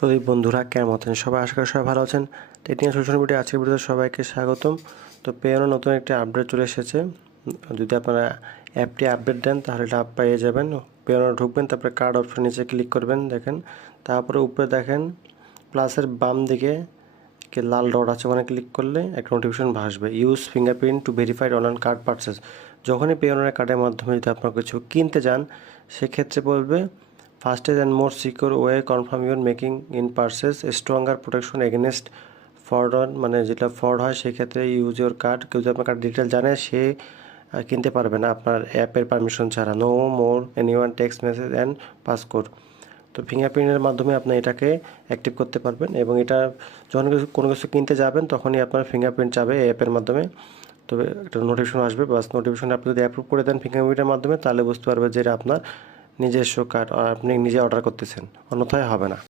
সুদীপ বন্ধুরা কেমন আছেন সবাই? আশা করি সবাই ভালো আছেন। টেকনিক্যাল সলিউশন ভিডিও আজকের ভিডিওতে সবাইকে স্বাগতম। তো পেয়ারও নতুন একটি আপডেট চলে এসেছে। যদি আপনারা অ্যাপটি আপডেট দেন তাহলে এটা পেয়ে যাবেন। পেয়ারো ঢুকবেন, তারপরে কার্ড অপশন নিচে ক্লিক করবেন, দেখেন। তারপরে উপরে দেখেন প্লাসের বাম দিকে লাল ডট আছে, ওখানে ক্লিক করলে একটা নোটিফিকেশন ভাসবে, use fingerprint to verified online card purchase. যখনই পেয়ারোনের কার্ডের মাধ্যমে যদি আপনার কিছু কিনতে যান, সেক্ষেত্রে বলবে fastest and more secure way confirm your making in purchase stronger protection against fraud, মানে যেটা ফ্রড হয় সেক্ষেত্রে ইউজ ইউর কার্ড। কেউ যদি আপনার কার্ড ডিটেল জানে সে কিনতে পারবে না আপনার অ্যাপের পারমিশন ছাড়া। No more anyone text message and passcode. তো ফিঙ্গারপ্রিন্টের মাধ্যমে আপনি এটাকে অ্যাক্টিভ করতে পারবেন, এবং এটা যখন কোনো কিছু কিনতে যাবেন তখনই আপনার ফিঙ্গারপ্রিন্ট যাবে এই অ্যাপের মাধ্যমে। তবে একটা নোটিফিকেশন আসবে, বাস নোটিফিকেশন আপনি যদি অ্যাপ্রুভ করে দেন ফিঙ্গারপ্রিন্টের মাধ্যমে, তাহলে বুঝতে পারবে যে এটা আপনার নিজস্ব কার্ড আর আপনি নিজে অর্ডার করতেছেন, অন্যথায় হবে না।